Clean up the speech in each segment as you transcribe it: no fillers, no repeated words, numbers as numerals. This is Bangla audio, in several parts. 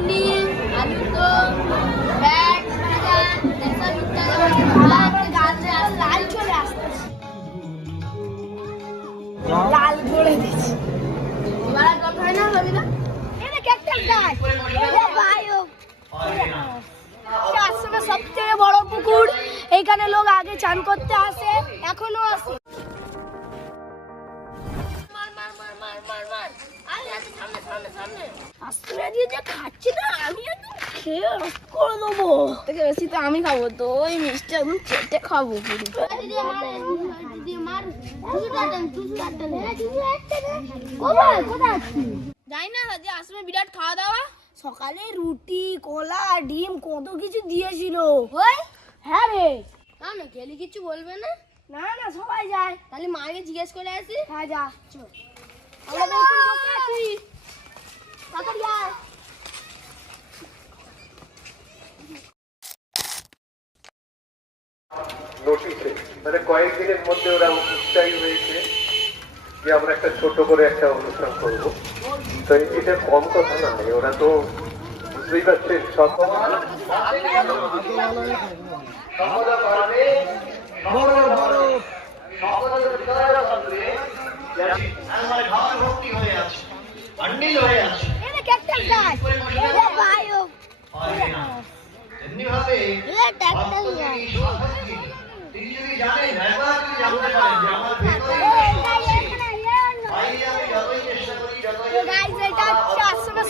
भिंडी आलू तो बैग लाल चले আসছে লাল করে দিচ্ছি এবার কত হয় না রবিদা এটা ক্যাকটাস গাছ ও ভাই ও আশ্রমে সবচেয়ে বড় পুকুর এইখানে লোক আগে চান করতে আসে এখনো আসে মার মার মার মার মার মার আরে আছে সামনে সামনে সামনে আশ্রমে দিয়ে যে খাচ্ছি না আমি একদম খেয়ে করে দেবো থেকে বেশি তো আমি খাবো তো ওই মিষ্টি একদম চেটে খাবো পুরো দিদি মার কোথায় আছিস যাই না আজ আশ্রমে বিরাট খাওয়া দাওয়া সকালে রুটি কলা ডিম কত কিছু দিয়েছিল ওই হ্যাঁ রে না না গেলি কিছু বলবে না না না সবাই যায় তাহলে মাকে জিজ্ঞেস করে আসি হ্যাঁ যা চল আমরা বসে আছি তাড়াতাড়ি আয় নোটিশে মানে কয়েকদিনের মধ্যে ওরা উৎসাহী হয়েছে যে আমরা একটা ছোট করে একটা অনুষ্ঠান করবো তো এটা কম কথা না ওরা তো বুঝতেই পারছেন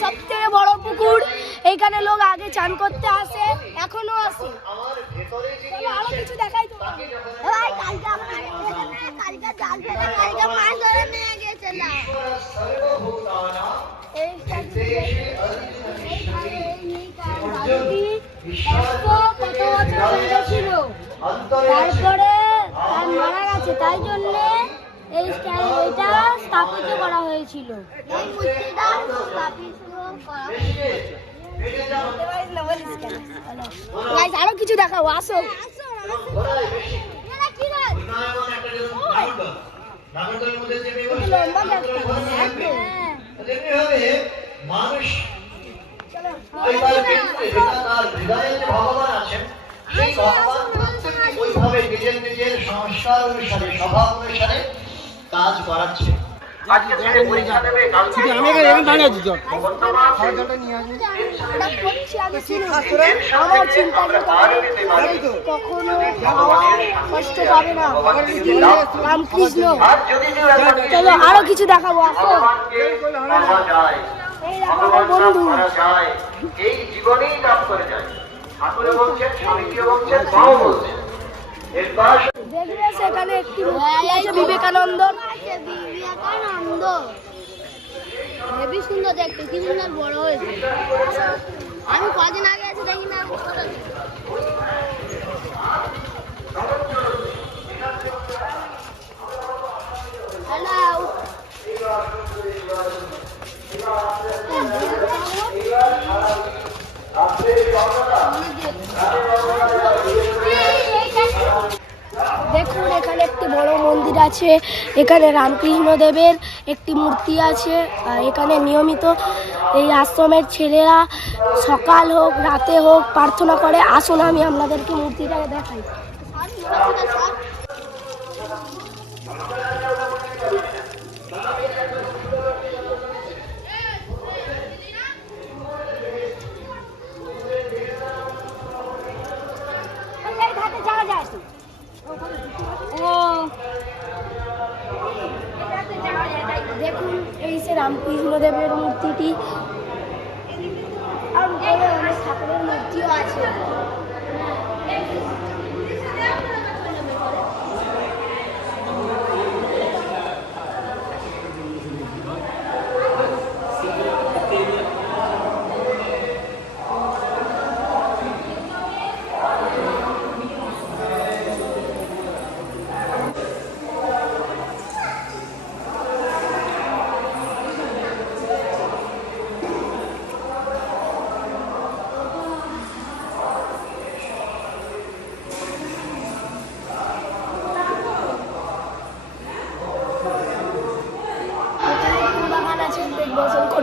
সবচেয়ে বড় পুকুর এইখানে লোক আগে চান করতে আসে এখনো আসে আরো কিছু দেখাই তো ভাই কালকে জাল ফেলে কালকে মাছ ধরে নিয়ে গেছিলাম তারপরে মারা গেছে তাই জন্য এইটা স্থাপিত করা হয়েছিল এই মূর্তিটা আরো কিছু দেখাবো আসো মানুষ ভগবান আছেন সেই ভগবান ওইভাবে নিজের নিজের সংস্কার অনুসারে স্বভাব অনুসারে কাজ করাচ্ছে আজকে ছেলে পরীক্ষা দেবে কালকে আমি এখানে দাঁড়িয়ে আছি তো খাওয়া জলটা নিয়ে আসুন আমার চিন্তা কখনো কষ্ট পাবে না রামকৃষ্ণ চলো আরো কিছু দেখাবো আসো বন্ধু এই জীবনেই কাজ করে যায় ঠাকুরে বলছেন স্বামীজিও বলছেন মাও বলছেন দেখবে সেখানে একটি মূর্তি আছে বিবেকানন্দ হেবি সুন্দর দেখতে কি সুন্দর বড় হয়েছে আমি কদিন আগে আছি দেখি না দেখুন এখানে একটি বড় মন্দির আছে এখানে রামকৃষ্ণ দেবের একটি মূর্তি আছে এখানে নিয়মিত এই আশ্রমের ছেলেরা সকাল হোক রাতে হোক প্রার্থনা করে আসুন আমি আপনাদেরকে মূর্তিটা দেখাই দেখুন এই যে রামকৃষ্ণ দেবের মূর্তিটি আর অনেক ঠাকুরের মূর্তিও আছে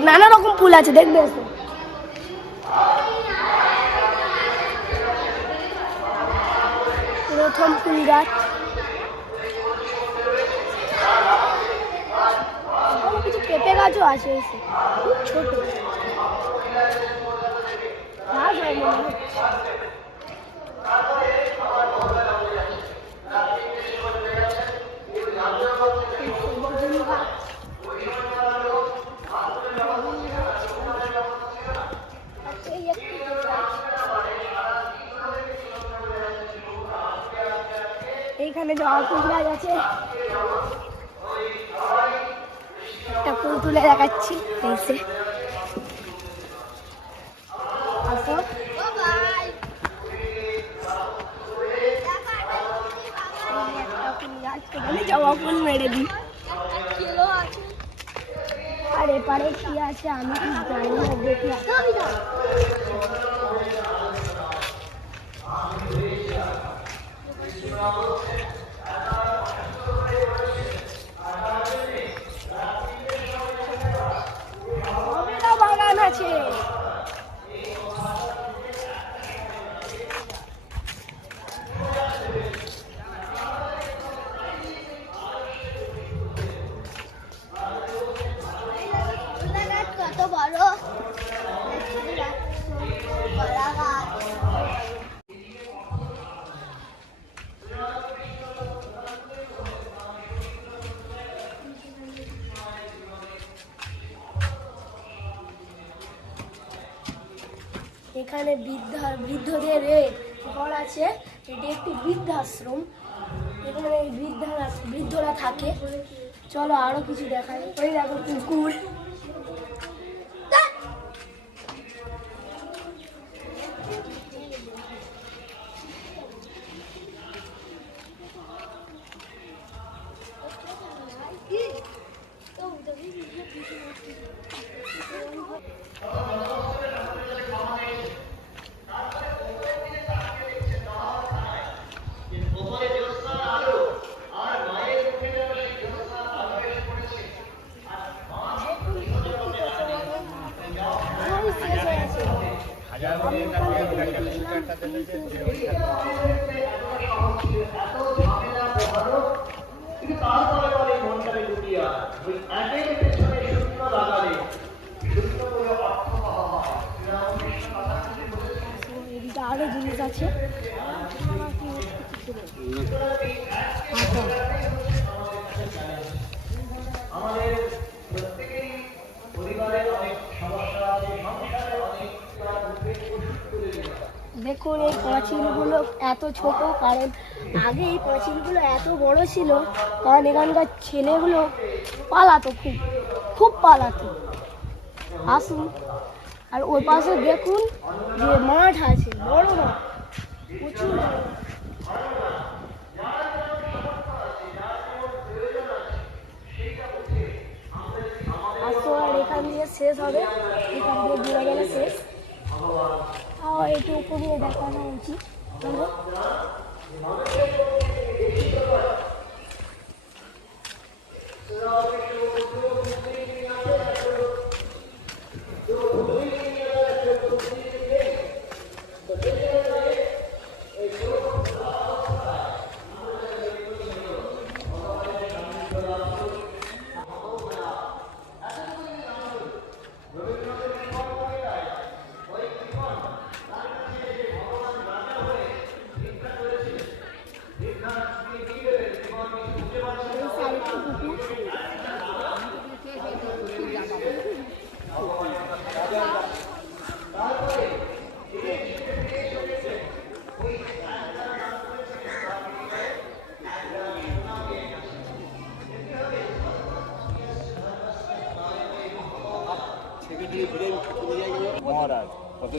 নানা রকম ফুল আছে দেখবে গাছ, কিছু পেঁপে গাছও আছে, খুব ছোট গাছ হয় মনে হচ্ছে। এইখানে জবা ফুল গাছ আছে, একটা ফুল তুলে দেখাচ্ছি। এইসে আসো, জবা ফুল মেরে দিই। আর এপারে কি আছে আমি কি জানি না, দেখি। বাগান আছে, কত বড় এখানে বৃদ্ধদের ঘর আছে। এটি একটি বৃদ্ধাশ্রম, এখানে এই বৃদ্ধরা থাকে। চলো আরো কিছু দেখাই। ওই দেখো কুকুর, আরো জিনিস আছে। আমাদের প্রত্যেকেরই পরিবারের অনেক সমস্যা আছে, সংসারে অনেক দেখুন এই পাঁচিলগুলো এত ছোট, কারণ আগে এই পাঁচিলগুলো এত বড় ছিল, কারণ এখানকার ছেলেগুলো পালাতো, খুব পালাতো। আসুন, আর ওই পাশে দেখুন যে মাঠ আছে, বড় মাঠ, প্রচুর বড়। আসো, আর এখান দিয়ে শেষ হবে, এখান দিয়ে ঘুরে গেলে শেষ। একটু উপর দিয়ে দেখানো উচিত।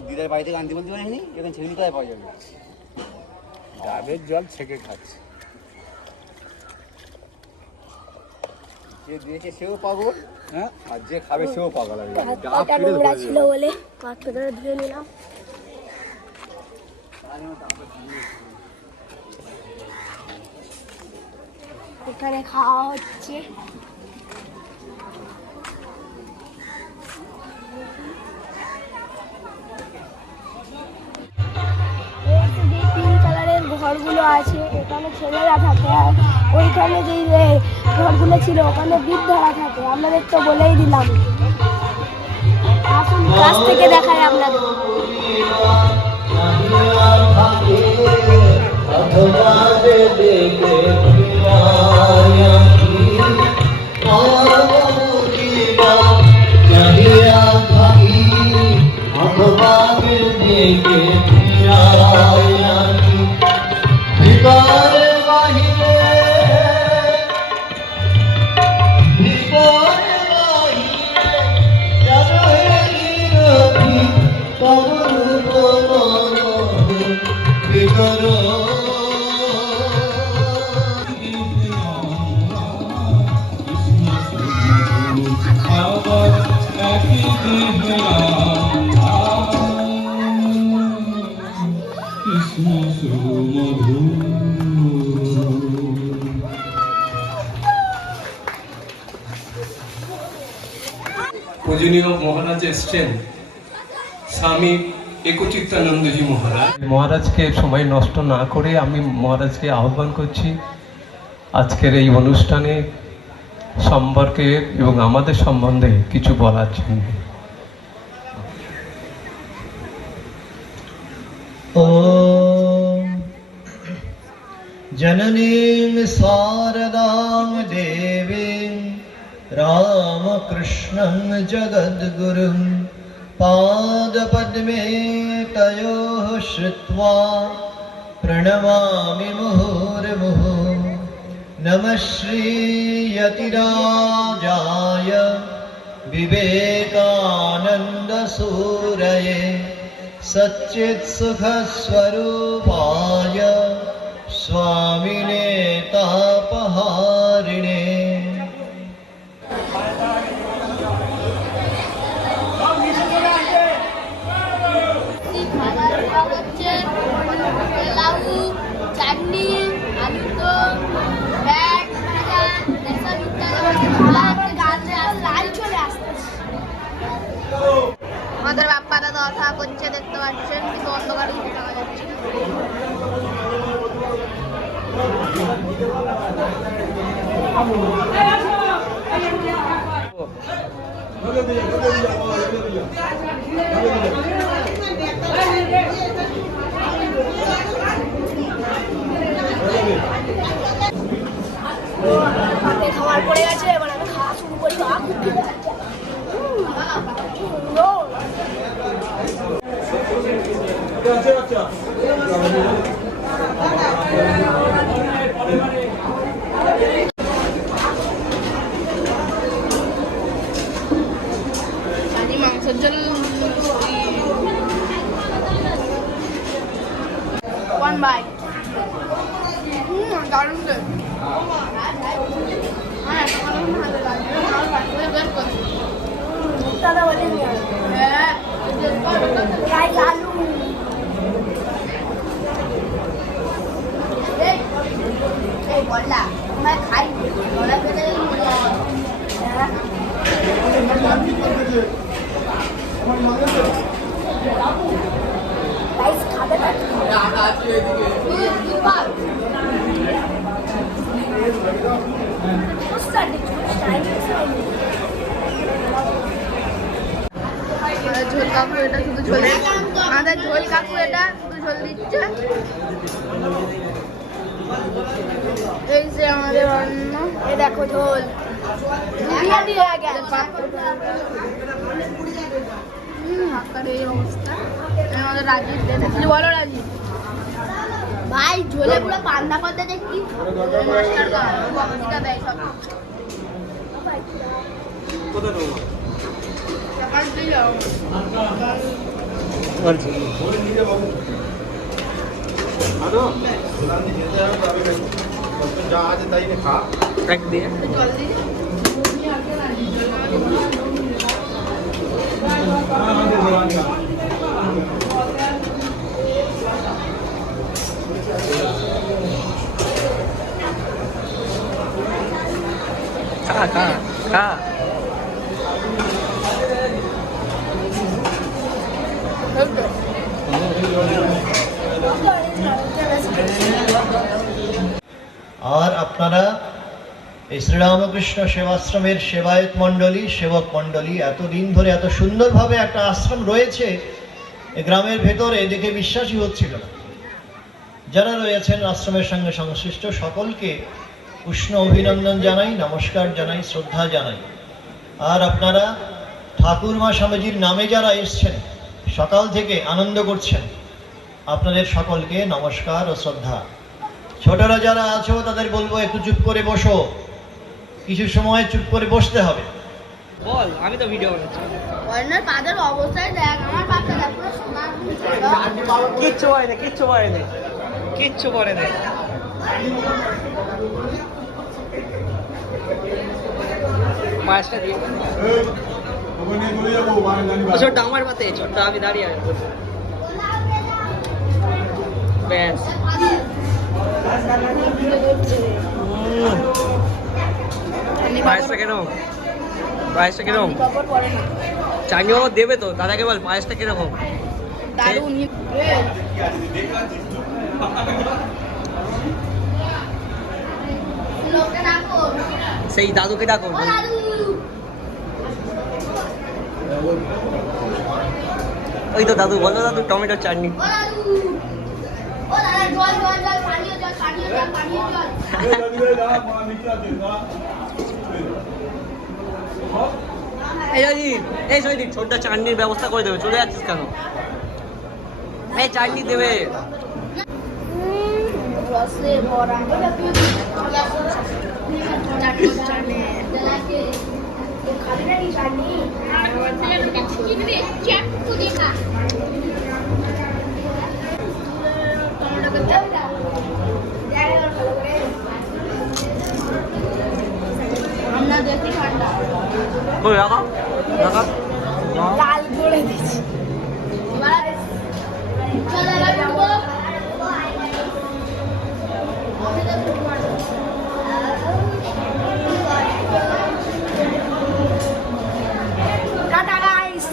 দিদার বাড়ি থেকে আনতে বলতে পারিনি, এখন ছেলে কোথায় পাওয়া যাবে? ডাবের জল ছেঁকে খাচ্ছে। যে দিয়েছে সেও পাগল, হ্যাঁ, আর যে খাবে সেও পাগল। নোংরা ছিল বলে পাথরে ধুয়ে নিলাম। এখানে খাওয়া হচ্ছে। পিঙ্ক কালারের ঘরগুলো আছে, এটা ওখানে ছেলেরা থাকে, আর ওইখানে যেই ঘরগুলো ছিল ওখানে বৃদ্ধরা থাকে। আপনাদের তো বলেই দিলাম, আসুন কাছ থেকে দেখাই আপনাদের। পূজনীয় মহারাজ এসছেন স্বামী একচিত্তানন্দজি মহারাজ। মহারাজকে সময় নষ্ট না করে আমি মহারাজকে আহ্বান করছি আজকের এই অনুষ্ঠানে সম্পর্কে এবং আমাদের সম্বন্ধে কিছু বলার জন্য। ॐ जननीं शारदां देवीं रामकृष्णं जगद्गुरुं पादपद्मे तयोः श्रुत्वा प्रणमामि मुहुर्मुहुः। नमः श्रीयतिराजाय विवेकानन्दसूरये सच्चित्सुखस्वरूपाय स्वामिने तापहारिणे। চাটনি, আলুর দম, আমাদের বাপ্পারা দশা করছে দেখতে পাচ্ছেন, কিন্তু অন্ধকার কিছু দেখা যাচ্ছে না। খাবার পড়ে গেছে, এবার আমি খাওয়া শুরু করি। মাংসের জল ওয়ান বাই দারুণ। দাদা বলেন আলু বললা খাই বলা পেলে খাবে না ঝোল কাকু এটা শুধু ঝোল, আমাদের ঝোল কাকু এটা শুধু ঝোল দিচ্ছে। এই যে আমাদের অন্ন, এই দেখো ঝোল এই অবস্থা। আমাদের রাজীব কিছু বলো রাজীব ভাই, ঝোলে পুরো পান্তা করতে দেখি দেয় সব। যা আছে তাই খা দিয়ে জল দিয়ে খা খা খা আর আপনারা এই শ্রীরামকৃষ্ণ সেবাশ্রমের সেবায়ত মণ্ডলী, সেবক মণ্ডলী এতদিন ধরে এত সুন্দরভাবে একটা আশ্রম রয়েছে এই গ্রামের ভেতরে দেখে বিশ্বাসই হচ্ছিল না। যারা রয়েছেন আশ্রমের সঙ্গে সংশ্লিষ্ট সকলকে উষ্ণ অভিনন্দন জানাই, নমস্কার জানাই, শ্রদ্ধা জানাই। আর আপনারা ঠাকুরমা স্বামীজির নামে যারা এসছেন, সকাল থেকে আনন্দ করছেন, আপনাদের সকলকে নমস্কার ও শ্রদ্ধা। ছোটরা যারা আছো তাদের বলবো একটু চুপ করে বসো, কিছু সময় চুপ করে বসতে হবে। বল, আমি তো ভিডিও বানাচ্ছি। অর্ণের পাদের অবস্থায় দেখ, আমার বাচ্চা দেখ পুরো সোনার কিচ্ছু পরে না, কিচ্ছু পরে না, কিচ্ছু পরে না। পায়েসটা দিয়ে ছোট্ট আমার পাতে, ছোট্ট আমি দাঁড়িয়ে আছি। ব্যাস, পায়েসটা কিরকম? পায়েসটা কিরকম? চাকরি বাবা দেবে তো, দাদাকে বল পায়েসটা কিরকম? দারুণ। সেই দাদুকে ডাকো। ওই তো দাদু, বলো দাদু টমেটোর চাটনি। এই দাদি, এই সৈদি ছোটটা চাটনির ব্যবস্থা করে দেবে, চলে যাচ্ছিস কেন? এই চাটনি দেবে। রসে ভরা খালি নাকি চাটনি? আমরা দেখি ঠান্ডা কই রাখা রাখা লাল করে দিচ্ছি। চলে যাবো। Tata guys.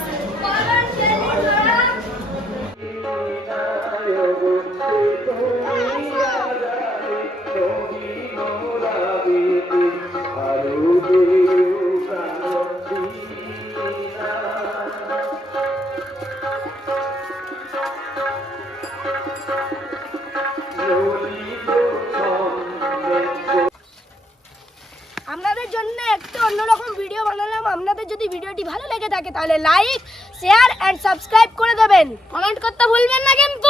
আপনাদের জন্য একটু অন্যরকম ভিডিও বানালাম। আপনাদের যদি ভিডিওটি ভালো লেগে থাকে তাহলে লাইক, শেয়ার এন্ড সাবস্ক্রাইব করে দেবেন। কমেন্ট করতে ভুলবেন না কিন্তু।